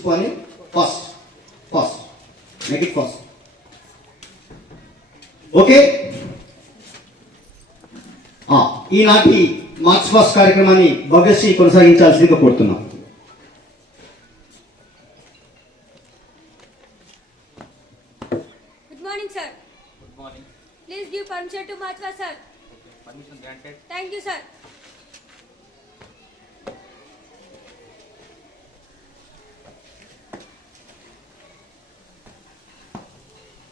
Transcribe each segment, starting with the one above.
తీసుకొని first first make it first. Okay, ఈనాటి March past కార్యక్రమాన్ని భవ్యశ్రీ కొనసాగించాల్సిందిగా కోరుతున్నాం. Good morning, sir. Good morning. Please give permission to march past, sir. Permission granted. Thank you, sir.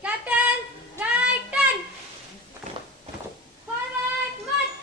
Captain, right turn. Forward march.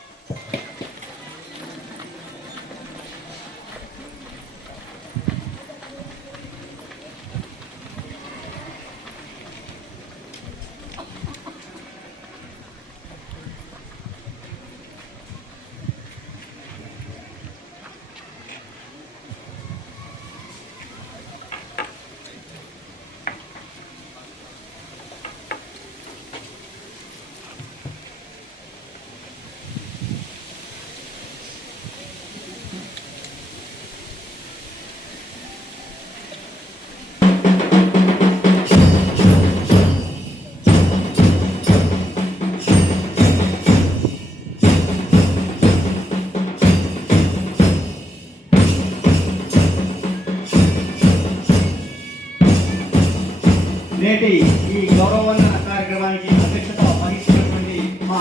నేటి ఈ గౌరవవందన కార్యక్రమానికి అధ్యక్షత వహిస్తున్నటువంటి మా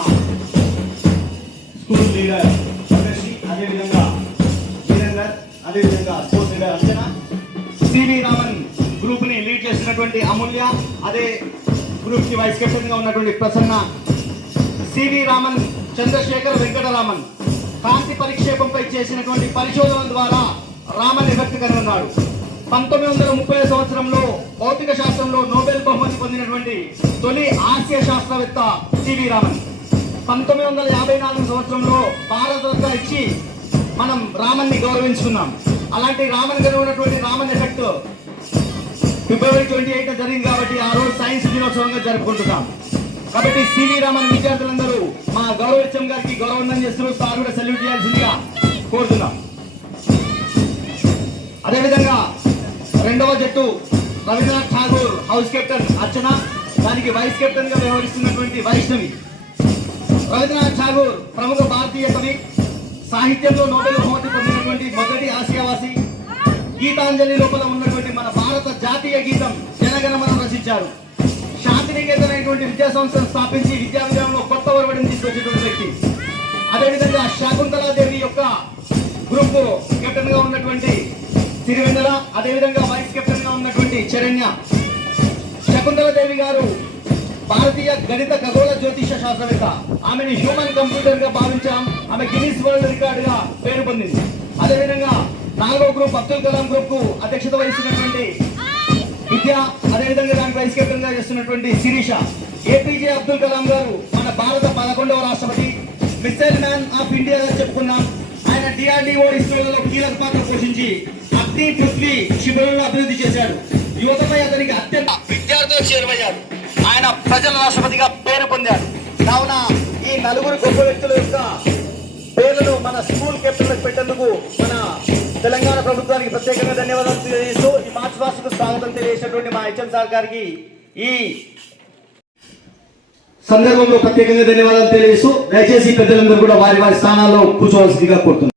స్కూల్ లీడర్ భవ్యశ్రీ, అదేవిధంగా వీరేందర్, అదేవిధంగా స్పోర్ట్స్ లీడర్ అర్చన, సివి రామన్ గ్రూప్ ని లీడ్ చేసినటువంటి అమూల్య, అదే గ్రూప్ కి వైస్ కెప్టెన్ గా ఉన్నటువంటి ప్రసన్న, సివి రామన్, చంద్రశేఖర్, వెంకటరామన్ కాంతి పరిక్షేపంపై చేసినటువంటి పరిశోధన ద్వారా రామన్ ఎఫెక్ట్ కనుగొన్నాడు. 1930 సంవత్సరంలో భౌతిక శాస్త్రంలో నోబెల్ బహుమతి పొందినటువంటి తొలి ఆసియా శాస్త్రవేత్త సివి రామన్. 1954 సంవత్సరంలో భారతరత్న ఇచ్చి మనం రామన్ ని గౌరవించుకున్నాం. అలాంటి రామన్ కనుగొన్నటువంటి రామన్ ఎఫెక్ట్ ఫిబ్రవరి 28 జరిగింది కాబట్టి ఆ రోజు సైన్స్ దినోత్సవంగా జరుపుకుంటున్నాం. కాబట్టి సివి రామన్ విద్యార్థులందరూ మా గౌరవ హెచ్ఎం గారికి గౌరవందనం చేస్తున్నారు. సార్ కూడా సెల్యూట్ చేయాల్సిందిగా కోరుతున్నాం. అదేవిధంగా రెండవ జట్టు రవీంద్రనాథ్ ఠాగూర్, హౌస్ కెప్టెన్ అర్చన, దానికి వైస్ కెప్టెన్ గా వ్యవహరిస్తున్నటువంటి వైష్ణవి. రవీంద్రనాథ్ ఠాగూర్ ప్రముఖ భారతీయ కవి, సాహిత్యంలో నోబెల్ బహుమతి పొందినటువంటి మొదటి ఆసియావాసి. గీతాంజలి లోపల ఉన్నటువంటి మన భారత జాతీయ గీతం జనగణమనం రచించారు. శాంతినికేతన్ అనేటువంటి విద్యా సంస్థను స్థాపించి విద్యా విధానంలో కొత్త ఒరవడిని తీసుకొచ్చేటువంటి వ్యక్తి. అదేవిధంగా శకుంతలాదేవి యొక్క గ్రూప్ కెప్టెన్ గా ఉన్నటువంటి సిరివెన్నెల, అదేవిధంగా వైస్ కెప్టెన్ గా ఉన్నటువంటి చరణ్య. శకుంతలాదేవి గారు భారతీయ గణిత ఖగోళ జ్యోతిష శాస్త్రవేత్త. ఆమెని హ్యూమన్ కంప్యూటర్ గా భావించాం. ఆమె గిన్నిస్ వరల్డ్ రికార్డ్ గా పేరు పొందింది. అదేవిధంగా 4వ గ్రూప్ అబ్దుల్ కలాం గ్రూప్ కు అధ్యక్షత వహిస్తున్నటువంటి విద్య, అదేవిధంగా దానికి వైస్ కెప్టెన్ గా చేస్తున్నటువంటి శిరీష. ఏపీజే అబ్దుల్ కలాం గారు మన భారత 11వ రాష్ట్రపతి, మిసైల్ మ్యాన్ ఆఫ్ ఇండియా గా చెప్పుకున్నాం. ఆయన డిఆర్డిఓ ఇస్రోలలో కీలక పాత్ర పోషించి అగ్ని, పృథ్వీ శిబిరంలో అభివృద్ధి చేశాడు. యువతపై అతనికి అత్యంత విద్యార్థులు చేరువయ్యారు. ఆయన ప్రజల రాష్ట్రపతిగా పేరు పొందాడు. కావున ఈ నలుగురు గొప్ప వ్యక్తుల యొక్క పేర్లను మన స్కూల్ కెప్టెన్లకు పెట్టేందుకు మన తెలంగాణ ప్రభుత్వానికి ప్రత్యేకంగా ధన్యవాదాలు తెలియజేస్తూ ఈ మార్చ్ పాస్ట్కు స్వాగతం తెలియజేసినటువంటి మా హెచ్ఎం సార్ గారికి ఈ సందర్భంలో ప్రత్యేకంగా ధన్యవాదాలు తెలియజేస్తూ దయచేసి పెద్దలందరూ కూడా వారి వారి స్థానాల్లో కూర్చోవలసిందిగా కోరుతున్నాను.